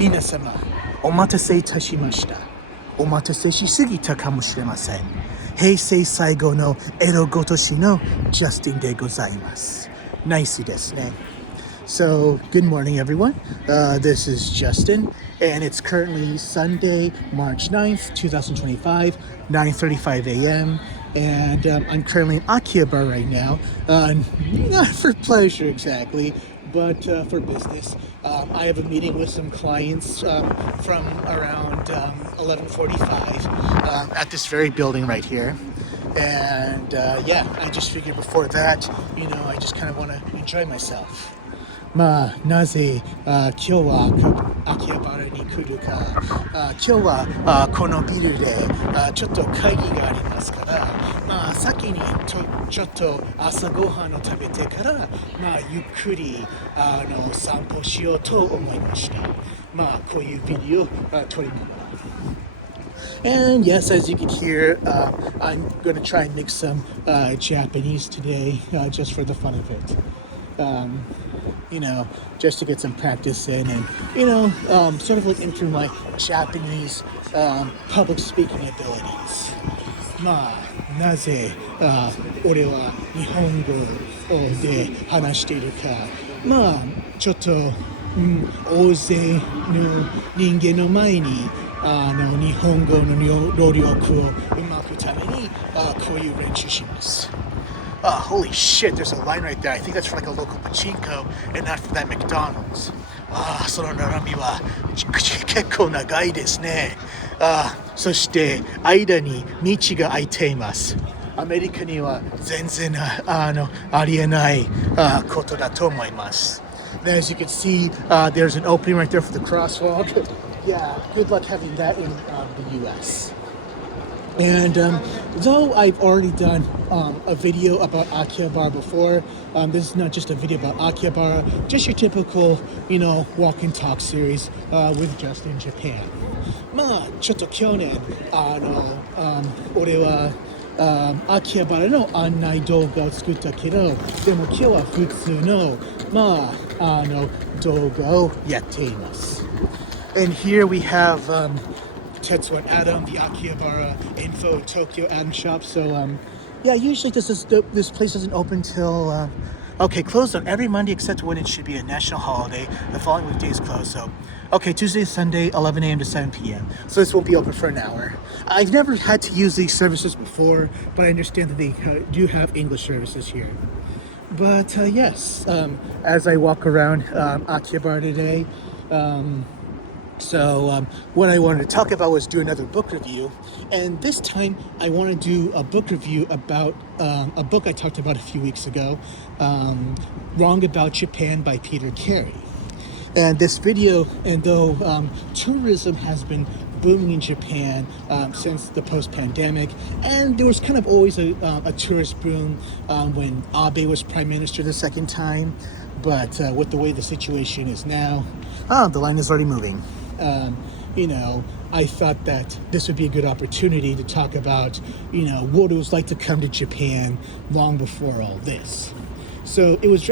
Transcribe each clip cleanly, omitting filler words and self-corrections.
皆様、お待たせいたしました。お待たせしすぎたかもしれません。平成最後の江戸ごとしのジャスティンでございます。ナイスですね。So, good morning, everyone. This is Justin, and it's currently Sunday, March 9th, 2025, 9:35 a.m., and I'm currently in Akihabara right now, not for pleasure exactly, but for business. I have a meeting with some clients from around 11:45 at this very building right here. And I just figured before that, I just kind of want to enjoy myself. なぜ今日は秋葉原に来るか、今日はこのビルでちょっと会議がありますから、先にちょっと朝ごはんを食べてから、ゆっくり散歩しようと思いました。こういうビデオを撮りながら。And yes, as you can hear, I'm going to try and mix some Japanese today, just for the fun of it. Just to get some practice in and, sort of like improve my Japanese public speaking abilities. なぜ俺は日本語で話しているか。ちょっと、大勢の人間の前に日本語の労力をうまくためにこういう練習します。Holy shit, there's a line right there. I think that's for like a local pachinko and not for that McDonald's. その並びは結構長いですね。そして間に道が空いています。アメリカには全然ありえないことだと思います。And as you can see, there's an opening right there for the crosswalk. Yeah, good luck having that in the U.S. And though I've already done a video about Akihabara before, this is not just a video about Akihabara, just your typical, walk and talk series with Justin Japan. ちょっと去年俺は秋葉原の案内動画を作ったけど、でも今日は普通の動画をやっています。And here we have Tetsuo and Adam, the Akihabara Info Tokyo Adam shop. So usually this place doesn't open till closed on every Monday except when it should be a national holiday. The following weekday is closed. So Tuesday, Sunday, 11 a.m. to 7 p.m. So this will be open for an hour. I've never had to use these services before, but I understand that they do have English services here. But yes, as I walk around Akihabara today, what I wanted to talk about was do another book review. And this time I want to do a book review about a book I talked about a few weeks ago, Wrong About Japan by Peter Carey. And this video, and though tourism has been booming in Japan since the post-pandemic, and there was kind of always a tourist boom when Abe was prime minister the second time, but with the way the situation is now, the line is already moving. I thought that this would be a good opportunity to talk about, what it was like to come to Japan long before all this. So it was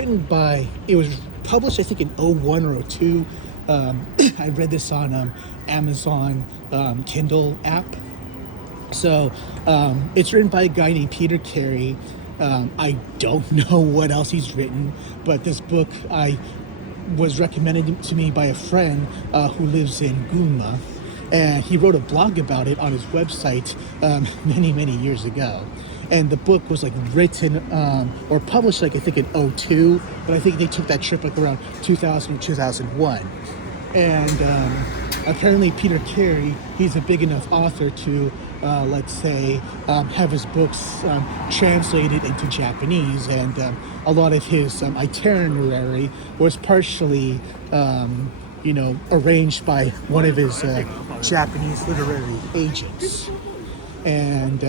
published, I think, in 01 or 02. I read this on Amazon Kindle app. So it's written by a guy named Peter Carey. I don't know what else he's written, but this book was recommended to me by a friend who lives in Gunma, and he wrote a blog about it on his website many years ago. And the book was written or published I think in 02, but I think they took that trip around 2000 or 2001. And apparently Peter Carey, he's a big enough author to let's say have his books translated into Japanese, and a lot of his itinerary was partially arranged by one of his Japanese literary agents. And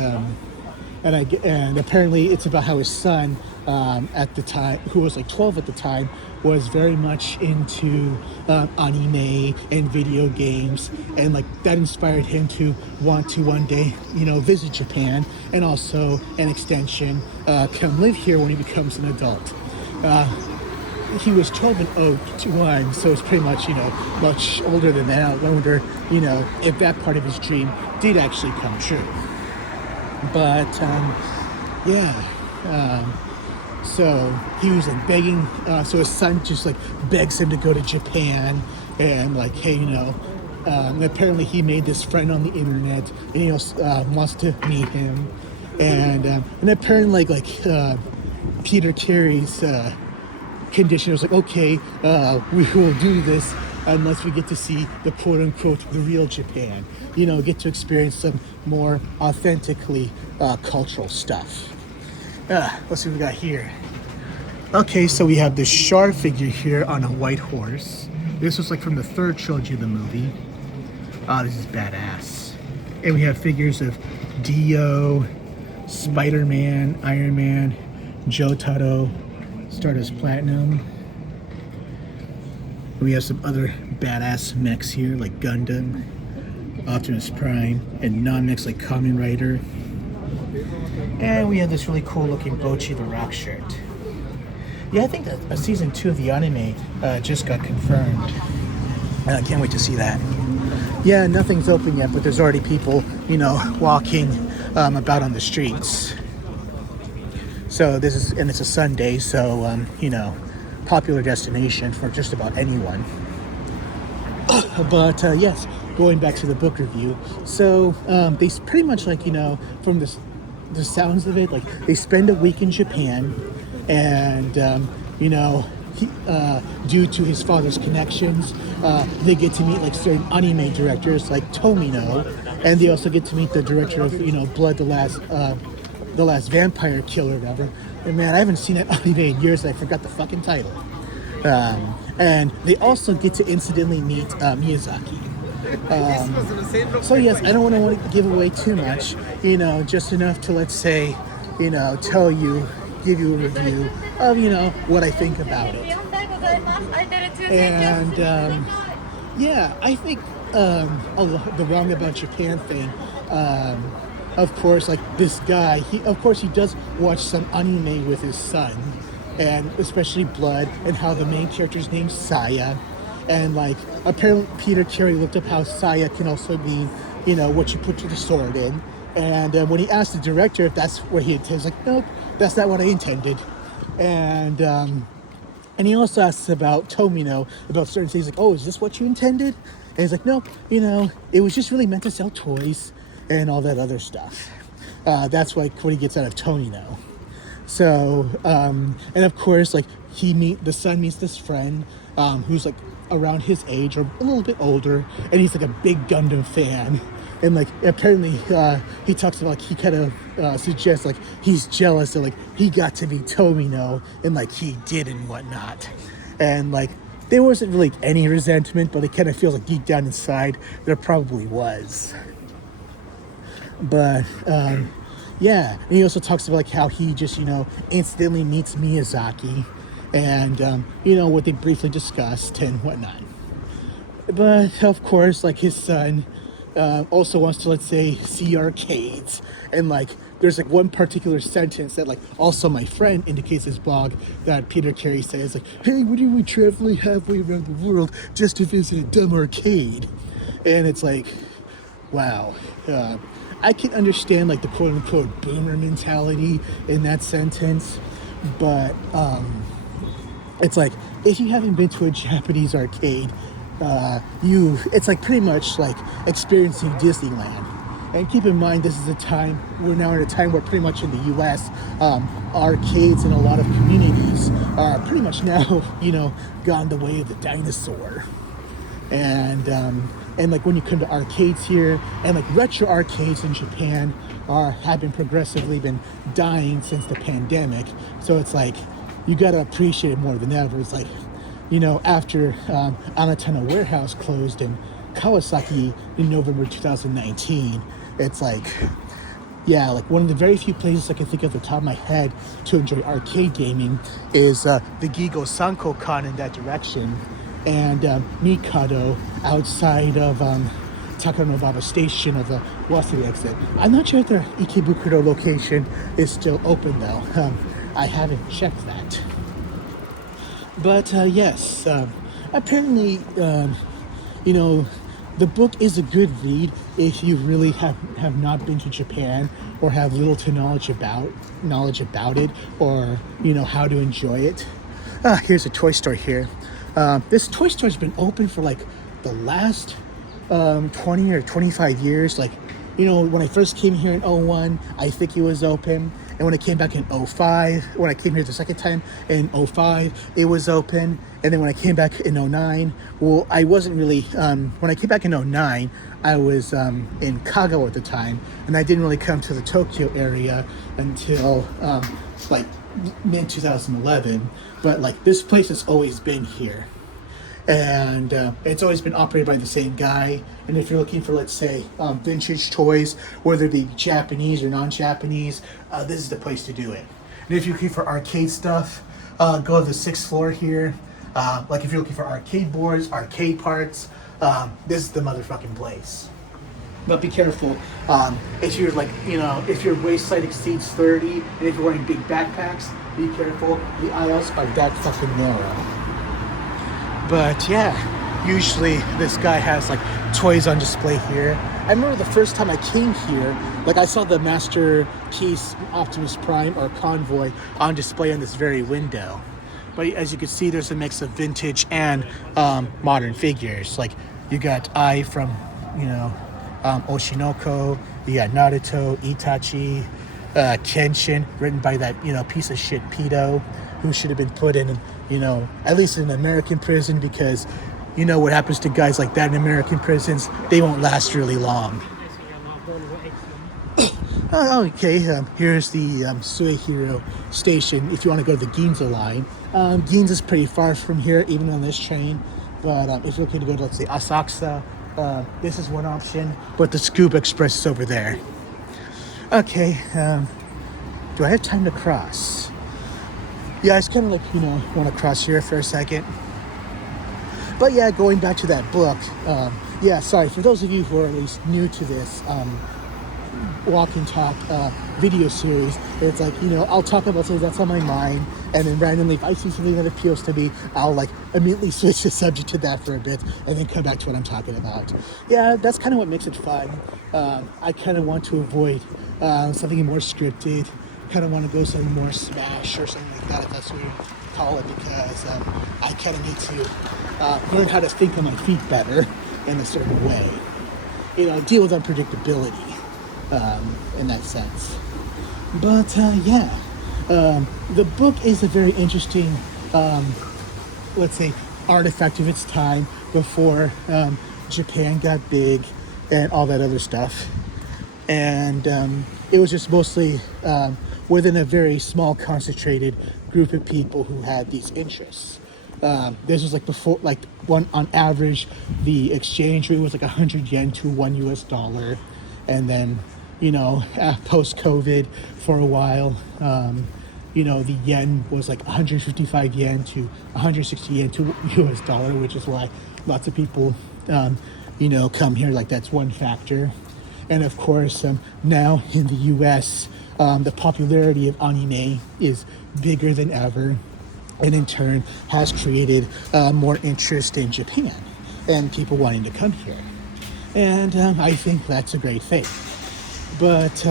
apparently it's about how his son at the time, who was 12 at the time, was very much into anime and video games, and that inspired him to want to one day visit Japan, and also an extension come live here when he becomes an adult. he was 12 and 01, so it's pretty much, much older than that. I wonder, if that part of his dream did actually come true. But, yeah. So he was like begging, so his son just like begs him to go to Japan and like, hey, apparently he made this friend on the internet and he wants to meet him. And apparently Peter Carey's condition was like, okay, we will do this unless we get to see the quote-unquote the real Japan, get to experience some more authentically cultural stuff. Let's see what we got here. Okay, so we have this Char figure here on a white horse. This was like from the third trilogy of the movie. Oh, this is badass. And we have figures of Dio, Spider-Man, Iron Man, Jotaro, Stardust Platinum. We have some other badass mechs here like Gundam, Optimus Prime, and non-mechs like Kamen Rider. And we have this really cool looking Bochi the Rock shirt. Yeah, I think that season 2 of the anime just got confirmed. And I can't wait to see that. Yeah, nothing's open yet, but there's already people, walking about on the streets. So it's a Sunday, so, popular destination for just about anyone. But, yes, going back to the book review. So, they pretty much from the sounds of it, they spend a week in Japan and, due to his father's connections, they get to meet certain anime directors like Tomino, and they also get to meet the director of Blood, the last vampire killer or whatever. And man, I haven't seen that anime in years and I forgot the fucking title. And they also get to incidentally meet Miyazaki. So yes, I don't want to give away too much, just enough to, let's say, give you a review of, what I think about it. And, yeah, I think the Wrong About Japan thing, of course, this guy, he does watch some anime with his son, and especially Blood, and how the main character's name's Saya. And apparently Peter Carey looked up how Saya can also be, what you put the sword in. And when he asked the director if that's what he intended, he's like, nope, that's not what I intended. And he also asks about Tomino, about certain things, oh, is this what you intended? And he's like, no, it was just really meant to sell toys and all that other stuff. That's what he gets out of Tomino. So, and of course, the son meets this friend who's around his age or a little bit older, and he's a big Gundam fan. And apparently he talks about he kind of suggests he's jealous that he got to be Tomino and he did and whatnot. And there wasn't really any resentment, but it kind of feels deep down inside there probably was. But yeah, and he also talks about how he just instantly meets Miyazaki and what they briefly discussed and whatnot. But of course, his son also wants to, let's say, see arcades, and there's one particular sentence that also my friend indicates his blog that Peter Carey says hey, when are we traveling halfway around the world just to visit a dumb arcade? And it's wow. I can understand the quote-unquote boomer mentality in that sentence, but it's if you haven't been to a Japanese arcade, it's pretty much experiencing Disneyland. And keep in mind, we're now in a time where pretty much in the US, arcades in a lot of communities are pretty much now, gone the way of the dinosaur. And when you come to arcades here, and retro arcades in Japan have been progressively dying since the pandemic. So it's you gotta appreciate it more than ever. It's after Anatano Warehouse closed in Kawasaki in November 2019, it's one of the very few places I can think of at the top of my head to enjoy arcade gaming is the Gigo Sankokan in that direction, and Mikado outside of Takaranobaba Station of the Wasuri exit. I'm not sure if their Ikebukuro location is still open though. I haven't checked that. But yes, apparently, you know, the book is a good read if you really have not been to Japan or have little to knowledge about it, or how to enjoy it. Here's a toy store here. This toy store's been open for like the last 20 or 25 years. Like, when I first came here in '01, I think it was open. And when I came back in '05, when I came here the second time in '05, it was open. And then when I came back in '09, well, I wasn't really, when I came back in '09, I was in Kagawa at the time. And I didn't really come to the Tokyo area until like mid 2011. But like, this place has always been here. And it's always been operated by the same guy. And if you're looking for, let's say, vintage toys, whether it be Japanese or non-Japanese, this is the place to do it. And if you're looking for arcade stuff, go to the 6th floor here. Like if you're looking for arcade boards, arcade parts, this is the motherfucking place. But be careful. If you're like, if your waist height exceeds 30, and if you're wearing big backpacks, be careful. The aisles are that fucking narrow. But yeah, usually this guy has like toys on display here. I remember the first time I came here, like I saw the Masterpiece Optimus Prime or Convoy on display in this very window. But as you can see, there's a mix of vintage and modern figures. Like you got Ai from, Oshinoko, you got Naruto, Itachi, Kenshin, written by that, piece of shit pedo who should have been put in, at least in an American prison, because what happens to guys like that in American prisons, they won't last really long. Okay, here's the Suehiro station if you want to go to the Ginza line. Ginza's pretty far from here, even on this train, but if you're looking to go to, let's say, Asakusa, this is one option, but the Scuba Express is over there. Okay, do I have time to cross? Yeah, it's kind of like, want to cross here for a second. But yeah, going back to that book, sorry, for those of you who are at least new to this walk and talk video series, it's like, I'll talk about something that's on my mind, and then randomly, if I see something that appeals to me, I'll like immediately switch the subject to that for a bit, and then come back to what I'm talking about. Yeah, that's kind of what makes it fun. I kind of want to avoid something more scripted. Kind of want to go something more smash or something like that, if that's what you call it, because I kind of need to learn how to think on my feet better in a certain way. Deal with unpredictability in that sense. But the book is a very interesting, let's say, artifact of its time before Japan got big and all that other stuff. And it was just mostly within a very small, concentrated group of people who had these interests. This was like before, like on average, the exchange rate was like 100 yen to $1, and then post-COVID for a while, the yen was like 155 yen to 160 yen to $, which is why lots of people come here. Like that's one factor. And of course, now in the US, the popularity of anime is bigger than ever, and in turn has created more interest in Japan and people wanting to come here. And I think that's a great thing. But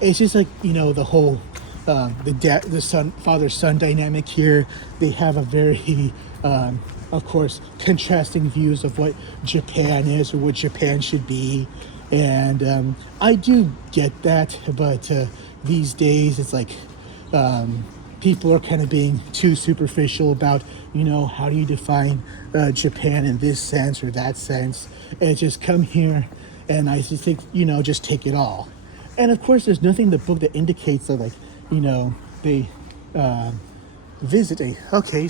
it's just like, the whole the father-son dynamic here. They have a very of course, contrasting views of what Japan is or what Japan should be. And I do get that, but these days it's like people are kind of being too superficial about, how do you define Japan in this sense or that sense, and just come here and I just think, just take it all. And of course, there's nothing in the book that indicates that, like, they visit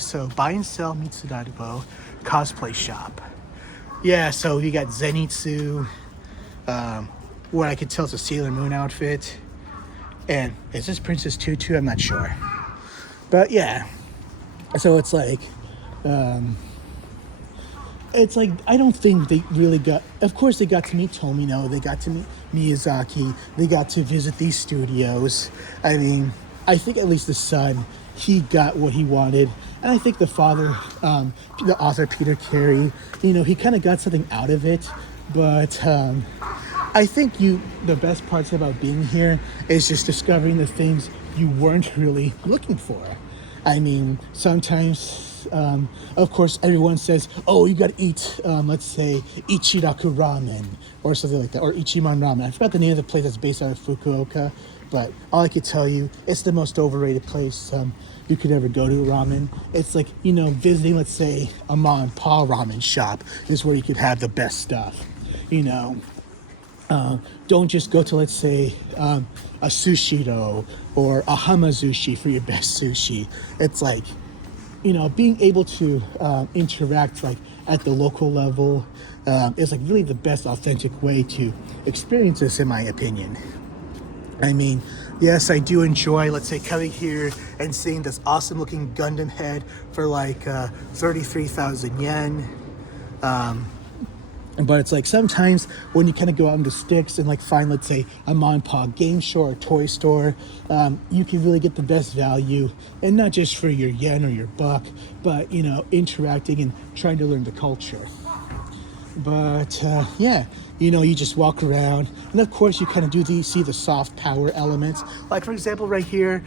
so buy and sell Mitsudarubo cosplay shop. Yeah, so you got Zenitsu, what I could tell is a Sailor Moon outfit. And is this Princess Tutu? I'm not sure. But yeah, so it's like, I don't think they really got, of course they got to meet Tomino, they got to meet Miyazaki, they got to visit these studios. I mean, I think at least the son, he got what he wanted. And I think the father, the author Peter Carey, he kind of got something out of it. But I think the best parts about being here is just discovering the things you weren't really looking for. I mean, sometimes, of course, everyone says, oh, you got to eat, let's say, Ichiraku ramen or something like that, or Ichiman ramen. I forgot the name of the place that's based out of Fukuoka, but all I could tell you, it's the most overrated place you could ever go to ramen. It's like, visiting, let's say, a mom and pop ramen shop is where you could have the best stuff, Don't just go to, let's say, a Sushiro or a Hamazushi for your best sushi. It's like, being able to interact like at the local level is like really the best authentic way to experience this, in my opinion. I mean, yes, I do enjoy, let's say, coming here and seeing this awesome looking Gundam head for like 33,000 yen. But it's like sometimes when you kind of go out into sticks and like find, let's say, a mom and pop game store or toy store, you can really get the best value, and not just for your yen or your buck, but interacting and trying to learn the culture. But yeah, you just walk around, and of course you kind of see the soft power elements. Like for example, right here,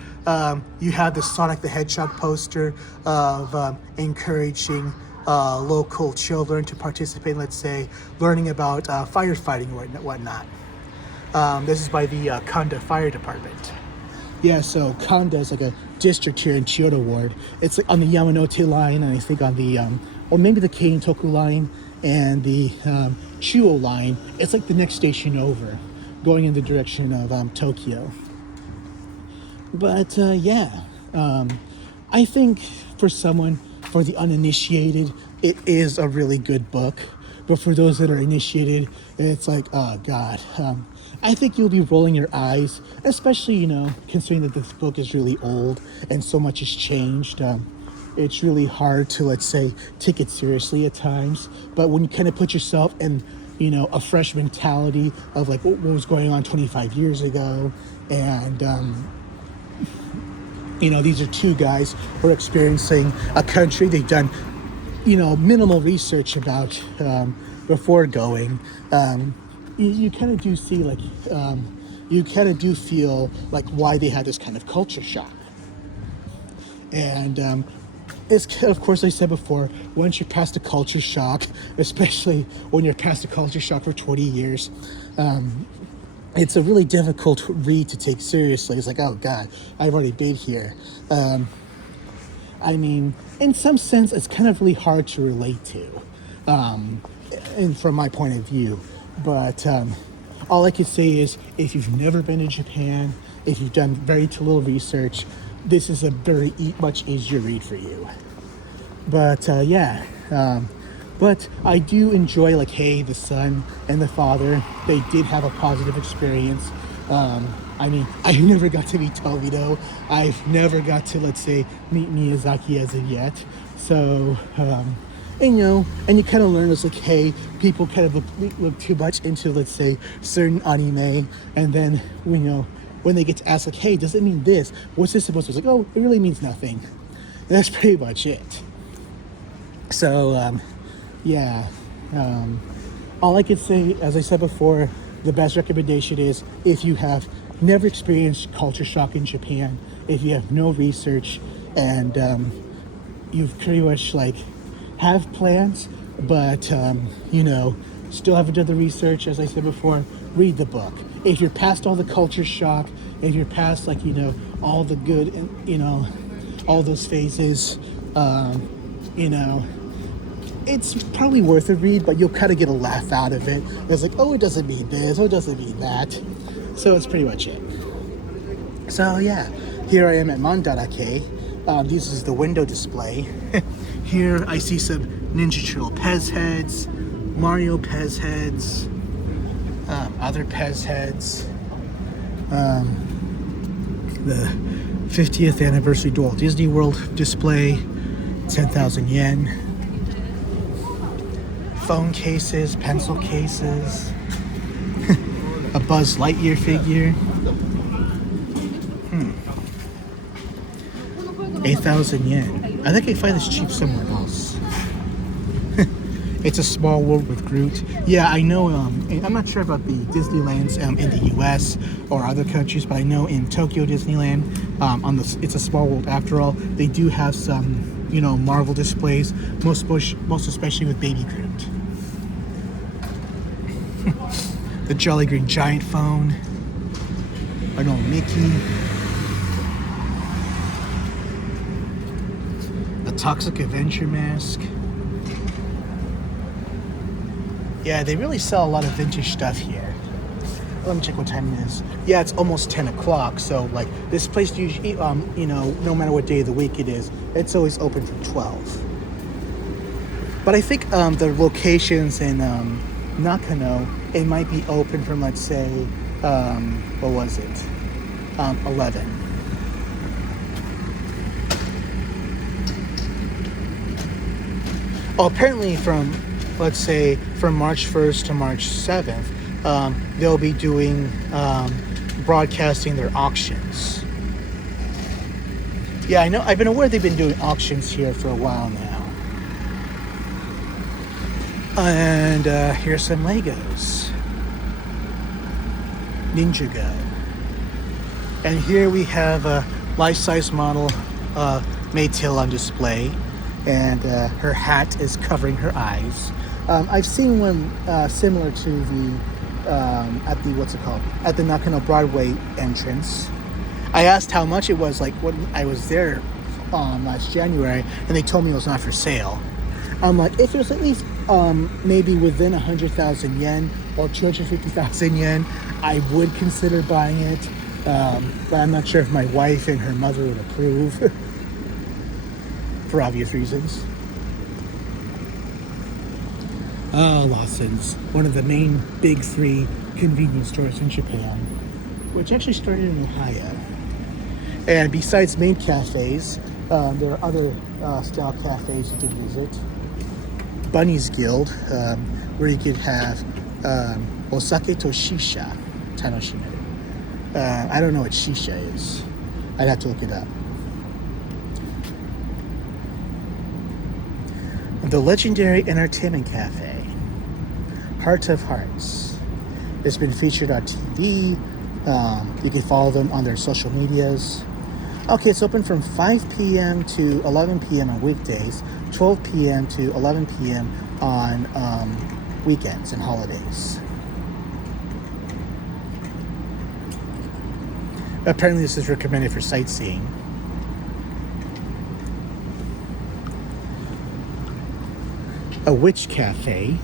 you have the Sonic the Hedgehog poster of encouraging local children to participate, let's say, learning about firefighting or whatnot. This is by the Kanda Fire Department. Yeah, so Kanda is like a district here in Chiyoda Ward. It's like on the Yamanote line, and I think on the, or maybe the Keintoku line and the Chuo line. It's like the next station over, going in the direction of Tokyo. But yeah, I think for the uninitiated, it is a really good book. But for those that are initiated, it's like, oh God. I think you'll be rolling your eyes, especially, considering that this book is really old and so much has changed. It's really hard to, let's say, take it seriously at times. But when you kind of put yourself in, a fresh mentality of like what was going on 25 years ago, and these are two guys who are experiencing a country they've done, minimal research about before going. You kind of do see like, you kind of do feel like why they had this kind of culture shock. And it's, of course, like I said before, once you're past the culture shock, especially when you're past the culture shock for 20 years, it's a really difficult read to take seriously. It's like, oh God, I've already been here. I mean, in some sense, it's kind of really hard to relate to, and from my point of view. But all I can say is, if you've never been to Japan, if you've done very little research, this is a very much easier read for you. But yeah, but I do enjoy, like, hey, the son and the father, they did have a positive experience. I mean, I never got to meet Tobito. I've never got to, let's say, meet Miyazaki as of yet. So, and you kind of learn, it's like, hey, people kind of look too much into, let's say, certain anime, and then, when they get to ask, like, hey, does it mean this? What's this supposed to be? It's like, oh, it really means nothing. And that's pretty much it. So, yeah. All I could say, as I said before, the best recommendation is, if you have never experienced culture shock in Japan, if you have no research, and you've pretty much, like, have plans, but, still haven't done the research, as I said before, read the book. If you're past all the culture shock, if you're past, like, all the good, and, all those phases, it's probably worth a read, but you'll kind of get a laugh out of it. It's like, oh, it doesn't mean this, oh, it doesn't mean that. So that's pretty much it. So yeah, here I am at Mandarake. This is the window display. Here I see some Ninja Turtle Pez heads, Mario Pez heads, other Pez heads, the 50th anniversary Walt Disney World display, 10,000 yen, phone cases, pencil cases, a Buzz Lightyear figure. 8,000 yen. I think I find this cheap somewhere else. It's a small world with Groot. Yeah, I know. I'm not sure about the Disneylands in the U.S. or other countries, but I know in Tokyo Disneyland, it's a small world after all. They do have some, Marvel displays, most especially with Baby Groot. The Jolly Green Giant phone. I know Mickey. A Toxic Avenger mask. Yeah, they really sell a lot of vintage stuff here. Let me check what time it is. Yeah, it's almost 10 o'clock. So, this place usually, no matter what day of the week it is, it's always open from 12. But I think the locations in Nakano, it might be open from, let's say, 11. Oh, apparently from March 1st to March 7th, they'll be doing, broadcasting their auctions. Yeah, I know. I've been aware they've been doing auctions here for a while now. And here's some Legos. Ninjago. And here we have a life-size model, Maytail on display. And her hat is covering her eyes. I've seen one similar to the at the Nakano Broadway entrance. I asked how much it was when I was there last January, and they told me it was not for sale. I'm like, if it was at least maybe within 100,000 yen or 250,000 yen, I would consider buying it. But I'm not sure if my wife and her mother would approve. For obvious reasons. Lawson's, one of the main big three convenience stores in Japan, which actually started in Ohio. And besides main cafes, there are other style cafes you can visit. Bunny's Guild, where you could have osake to shisha tanoshimeru. I don't know what shisha is. I'd have to look it up. The legendary entertainment cafe, Heart of Hearts, has been featured on TV. You can follow them on their social medias. Okay, it's open from 5 p.m. to 11 p.m. on weekdays, 12 p.m. to 11 p.m. on weekends and holidays. Apparently this is recommended for sightseeing. A witch cafe,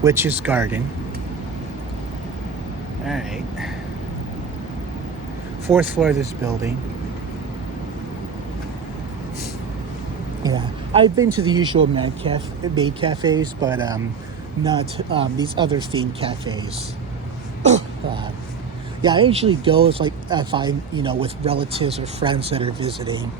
witch's garden. All right. 4th floor of this building. Yeah, I've been to the usual maid cafes, but not these other themed cafes. Yeah, I usually go if I'm with relatives or friends that are visiting.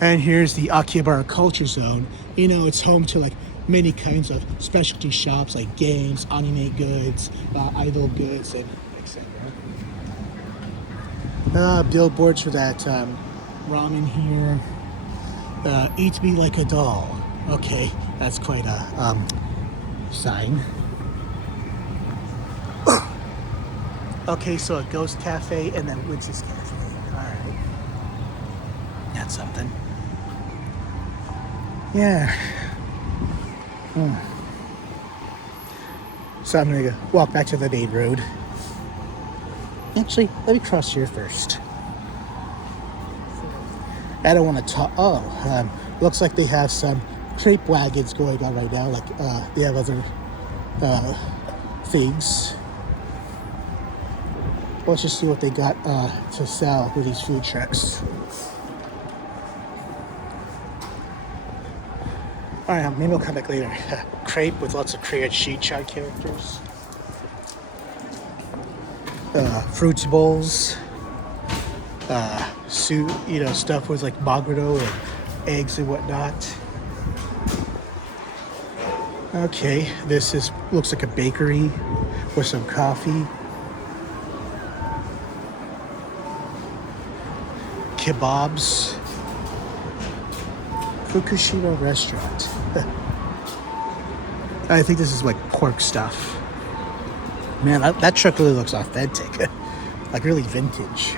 And here's the Akihabara Culture Zone. It's home to many kinds of specialty shops like games, anime goods, idol goods, and etc. Billboards for that ramen here. Eat me like a doll. Okay, that's quite a sign. Okay, so a ghost cafe and then witch's cafe. All right, that's something. Yeah. So I'm gonna walk back to the main road. Actually, let me cross here first. I don't want to talk. Looks like they have some crepe wagons going on right now. They have other things. Let's just see what they got to sell with these food trucks. All right, maybe I'll come back later. Crepe with lots of Korean Shinchan characters. Fruits bowls. Soup, stuff with maguro and eggs and whatnot. Okay, looks like a bakery for some coffee. Kebabs. Fukushima restaurant. I think this is like pork stuff. Man, that truck really looks authentic. Like really vintage.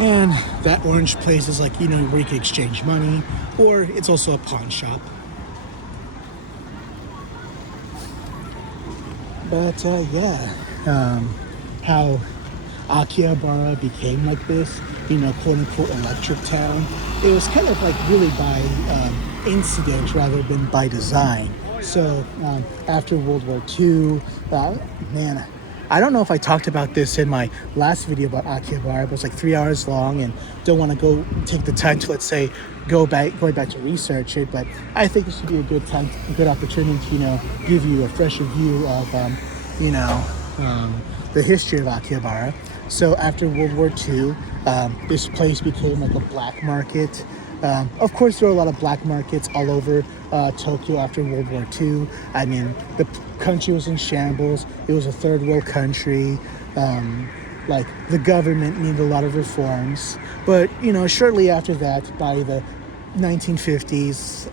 And that orange place is like, you know, where you can exchange money, or it's also a pawn shop. But how Akihabara became like this, you know, quote unquote electric town. It was kind of like really by incident rather than by design. So after World War II, man, I don't know if I talked about this in my last video about Akihabara, but it's like 3 hours long and don't want to go take the time to, let's say, going back to research it. But I think this would be a good time, a good opportunity to, you know, give you a fresher view of, the history of Akihabara. So after World War II, this place became like a black market. Of course, there were a lot of black markets all over Tokyo after World War II. I mean, the country was in shambles. It was a third world country. Like, the government needed a lot of reforms. But, you know, shortly after that, by the 1950s,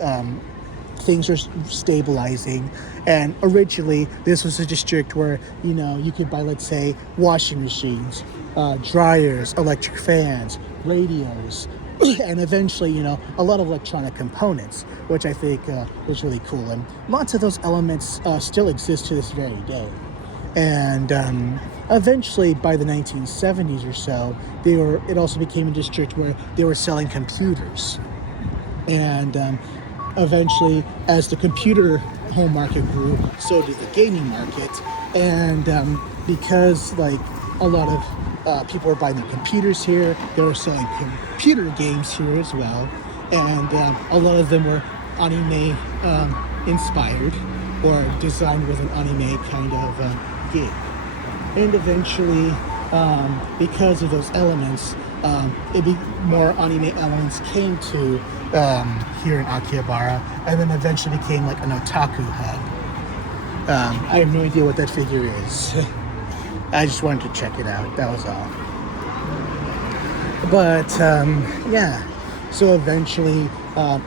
things were stabilizing. And originally, this was a district where, you know, you could buy, let's say, washing machines, dryers, electric fans, radios, and eventually, you know, a lot of electronic components, which I think was really cool. And lots of those elements still exist to this very day. And eventually, by the 1970s or so, it also became a district where they were selling computers. And eventually, as the computer home market grew, so did the gaming market. And because like a lot of people were buying their computers here, they were selling computer games here as well. And a lot of them were anime inspired or designed with an anime kind of game. And eventually, because of those elements, more anime elements came to here in Akihabara, and then eventually became like an otaku hub. I have no idea what that figure is. I just wanted to check it out, that was all. But yeah, so eventually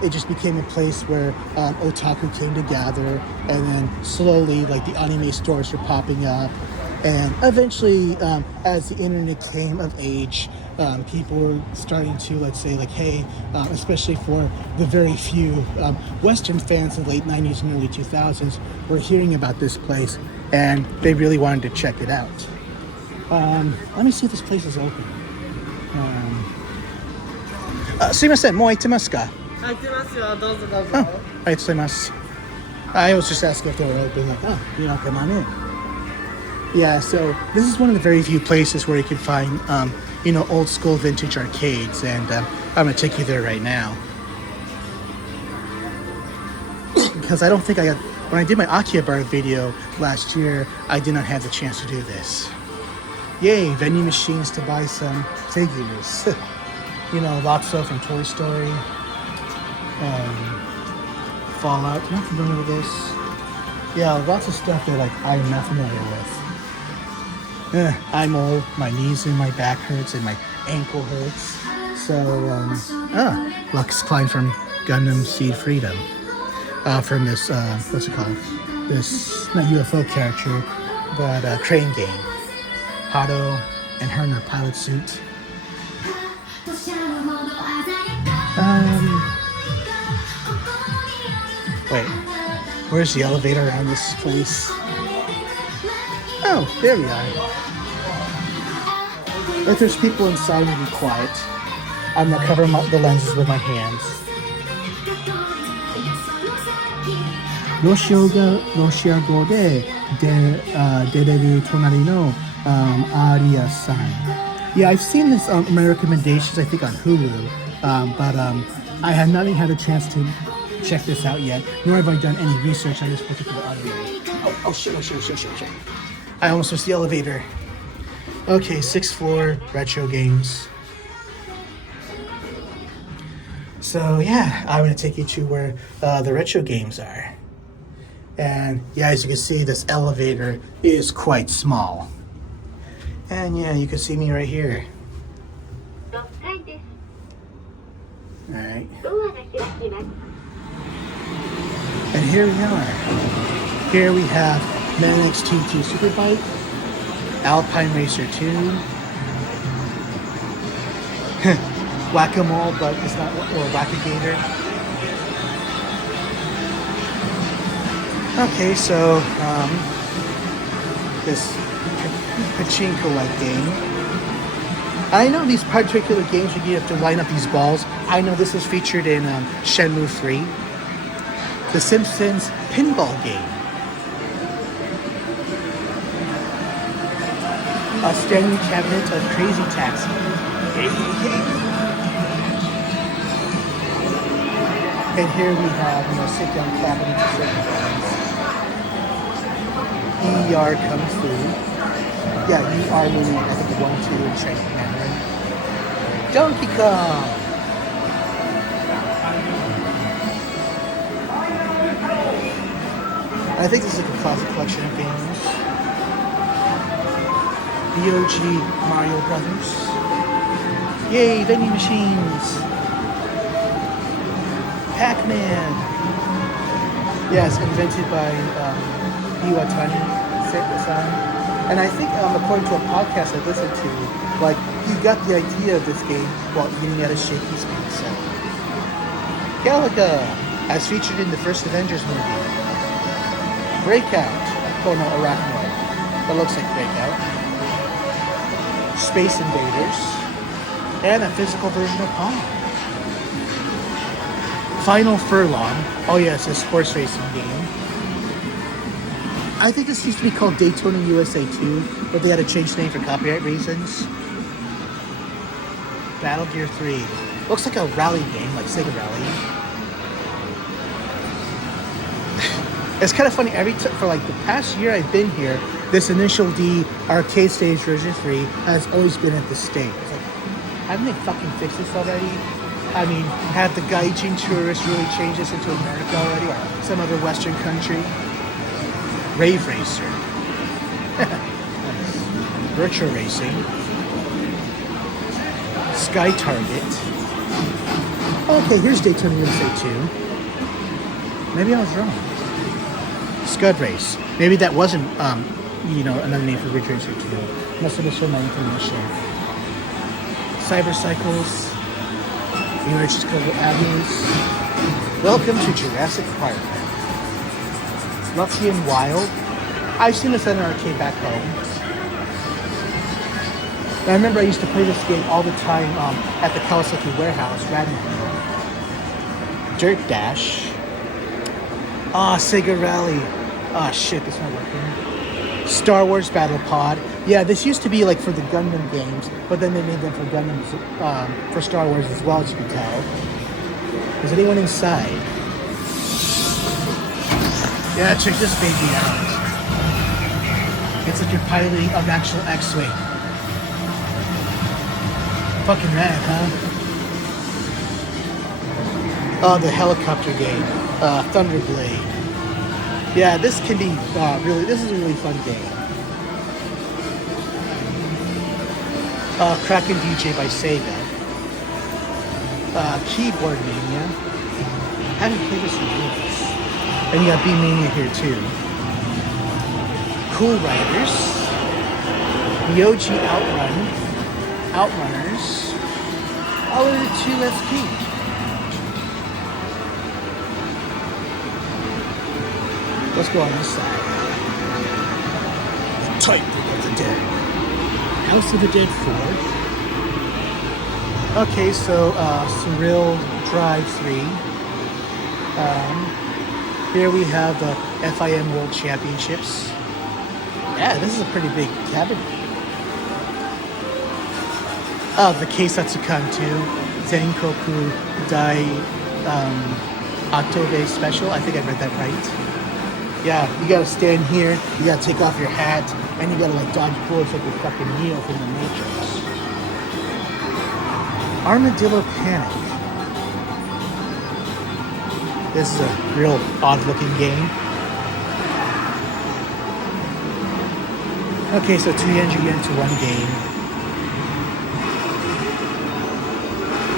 it just became a place where otaku came to gather, and then slowly like the anime stores were popping up. And eventually, as the internet came of age, people were starting to, let's say, like, hey, especially for the very few Western fans in the late 90s and early 2000s, were hearing about this place, and they really wanted to check it out. Let me see if this place is open. すいません、もう開いてますか？開いてますよ、どうぞどうぞ。ありがとうございます。I was just asking if they were open, like, oh, you know, come on in. Yeah, so this is one of the very few places where you can find, you know, old school vintage arcades, and I'm going to take you there right now. Because I don't think when I did my Akihabara video last year, I did not have the chance to do this. Yay, vending machines to buy some figures. You know, Lotso from Toy Story, Fallout. You're not familiar with this? Yeah, lots of stuff that like I'm not familiar with. I'm old, my knees and my back hurts and my ankle hurts. So, Lux Klein from Gundam Seed Freedom. From this, what's it called? This, not UFO character, but crane game. Hato and her in her pilot suit. Wait, where's the elevator around this place? Oh, there we are. If there's people inside, be quiet. I'm gonna cover the lenses with my hands. ロシア語で出れる隣のアリアさん。Yeah, I've seen this American recommendations, I think, on Hulu, but I have not even had a chance to check this out yet, nor have I done any research on this particular audio. Oh, shit. I almost missed the elevator. Okay, 6th floor, retro games. So yeah, I'm gonna take you to where the retro games are. And yeah, as you can see, this elevator is quite small. And yeah, you can see me right here. Alright. And here we are. Here we have Man XT2 Superbike, Alpine Racer 2, Whack-A-Mole, but it's not, or Whack-A-Gator. Okay, so this pachinko-like game. I know these particular games where you have to line up these balls. I know this is featured in Shenmue 3. The Simpsons pinball game. A Stanley Cabinet of Crazy Taxi. And here we have, sit-down cabinets of certain games. ER Kung Fu. Yeah, ER meaning, I think, 1, 2, and Chinese Mandarin. Donkey Kong! I think this is like a classic collection of games. The OG Mario Brothers. Yay, vending machines! Pac-Man! Yes, invented by Iwatani-san. And I think, according to a podcast I listened to, like, he got the idea of this game while eating at a Shakey's Pizza. Galaga, as featured in the first Avengers movie. Breakout. Oh no, Arachnoid. That looks like Breakout. Space Invaders. And a physical version of Pong. Final Furlong. Oh yeah, it's a sports racing game. I think this used to be called Daytona USA 2, but they had to change the name for copyright reasons. Battle Gear 3. Looks like a rally game, like Sega Rally. It's kind of funny, for like the past year I've been here, this Initial D arcade stage version 3 has always been at the stage. It's like, haven't they fucking fixed this already? I mean, have the Gaijin tourists really changed this into America already, or some other Western country? Rave Racer. Virtual Racing. Sky Target. Okay, here's Daytona USA 2. Maybe I was wrong. Scud Race. Maybe that wasn't, another name for Ridge Racer 2. Must have been shown my information. Cyber Cycles. Emergence Global Avenues. Welcome to Jurassic Park. Luftian Wild. I've seen this at an arcade back home. And I remember I used to play this game all the time at the Kawasaki warehouse, Radnor. Dirt Dash. Sega Rally. Shit, this not working. Star Wars Battle Pod. Yeah, this used to be like for the Gundam games, but then they made them for Gundam, for Star Wars as well, as you can tell. Is anyone inside? Yeah, check this baby out. It's like you're piloting an actual X-Wing. Fucking rad, huh? Oh, the helicopter game. Thunderblade. Yeah, this can be this is a really fun game. Kraken DJ by Sega. Keyboard Mania. Haven't played this in years. And you got B-Mania here too. Cool Riders. The OG Outrun. Outrunners. All of the 2SP. Let's go on this side. The Titan of the Dead. House of the Dead 4. Okay, so Surreal Drive 3. Here we have the FIM World Championships. Yeah, this is a pretty big cabinet. The Keisatsukan 2, Zenkoku Dai Octobe Special. I think I read that right. Yeah, you gotta stand here, you gotta take off your hat, and you gotta like dodge bullets like you're fucking Neo from the Matrix. Armadillo Panic. This is a real odd-looking game. Okay, so 200 yen to one game.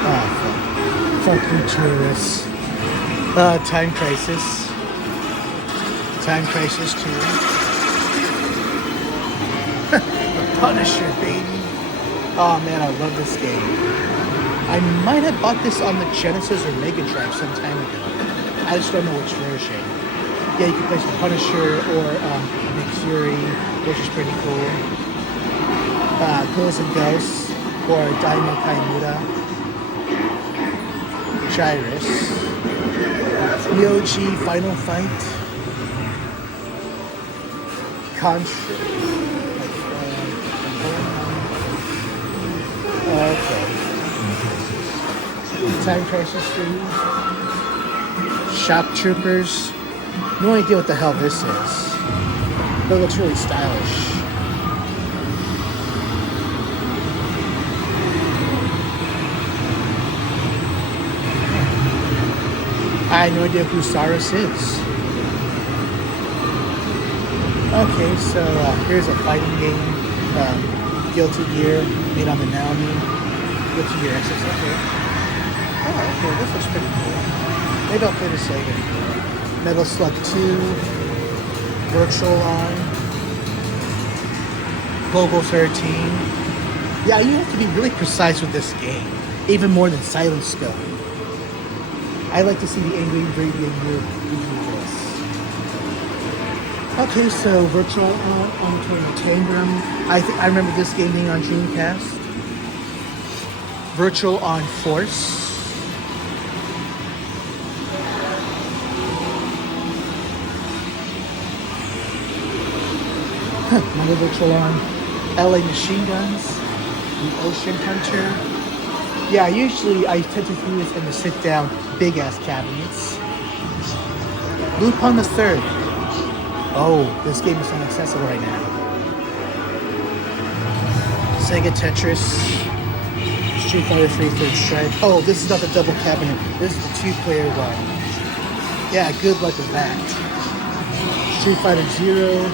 Oh, fuck you, tourists. Time Crisis. Time Crisis 2. Punisher, baby. Oh man, I love this game. I might have bought this on the Genesis or Mega Drive some time ago. I just don't know which version. Yeah, you can play some Punisher or Nick Fury, which is pretty cool. Ghouls and Ghosts or Daimyo Kaimura. Gyrus. EOG Final Fight. Contra. Okay. Time Crisis 3. Shock Troopers. No idea what the hell this is. But it looks really stylish. I have no idea who Saurus is. Okay, so here's a fighting game. Guilty Gear, made on the Naomi. Guilty Gear XS, okay. Oh, okay, this looks pretty cool. Maybe I'll play this later. Metal Slug 2, Virtual On, Global 13. Yeah, you have to be really precise with this game, even more than Silent Scope. I like to see the Angry Ingredient review this. Okay, so Virtual On Tangram. I remember this game being on Dreamcast. Virtual On Force. Another Virtual On. LA Machine Guns. The Ocean Hunter. Yeah, usually I tend to do this in the sit-down, big-ass cabinets. Lupin the Third. Oh, this game is inaccessible right now. Sega Tetris. Street Fighter 3 Third Strike. Oh, this is not the double cabinet. This is the two-player one. Yeah, good luck with that. Street Fighter Zero.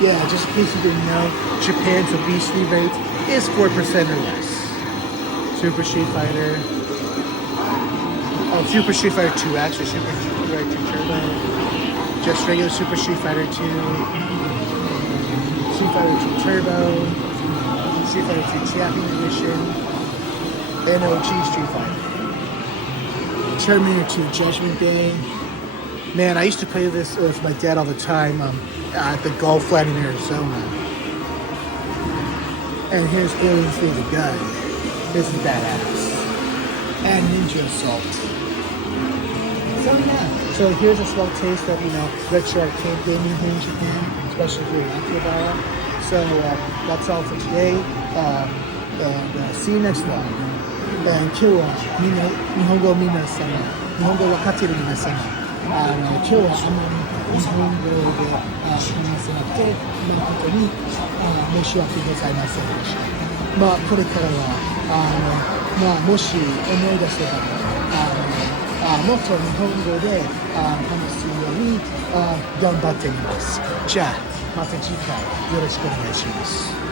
Yeah, just in case you didn't know, Japan's obesity rate is 4% or less. Super Street Fighter. Oh, Super Street Fighter 2, actually. Super Street Fighter 2 Turbo. Just regular Super Street Fighter 2. Street Fighter 2 Turbo. Street Fighter 2 Champion Edition. NOG Street Fighter. Terminator 2 Judgment Day. Man, I used to play this with my dad all the time at the golf land in Arizona. And here's Aliens Through the Gun. This is badass. And Ninja Assault. So yeah. So here's a small taste of, retro arcade gaming here in Japan, especially here in Akihabara. So that's all for today. See you next vlog. And 今日はみんな日本語を皆様、日本語を分かっている皆様、今日はあまり日本語で話せなくて、本当に申し訳ございませんでした。これからはもし思い出せばもっと日本語で話すように頑張ってみます。じゃあまた次回よろしくお願いします。